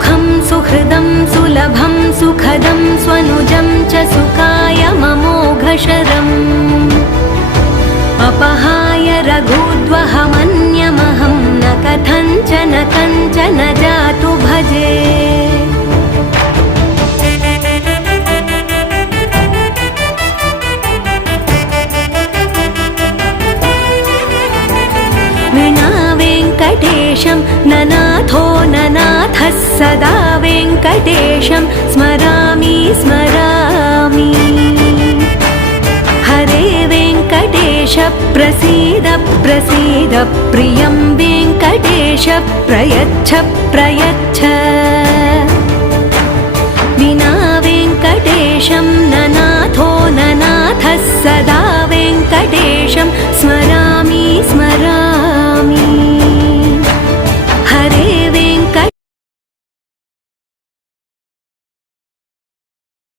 सुखं सुहृदं सुलभं सुखदं स्वनुजं च सुखाय ममोघशरम् अपहाय रघुद्वहमन्यमहं न कथञ्चन कञ्चन जातु भजे। विना वेङ्कटेशं ननाथो ननाथः सदा वेङ्कटेशं स्मरामि स्मरामि। हरे वेङ्कटेश प्रसीद प्रसीद प्रियं वेङ्कटेश प्रयच्छ प्रयच्छ।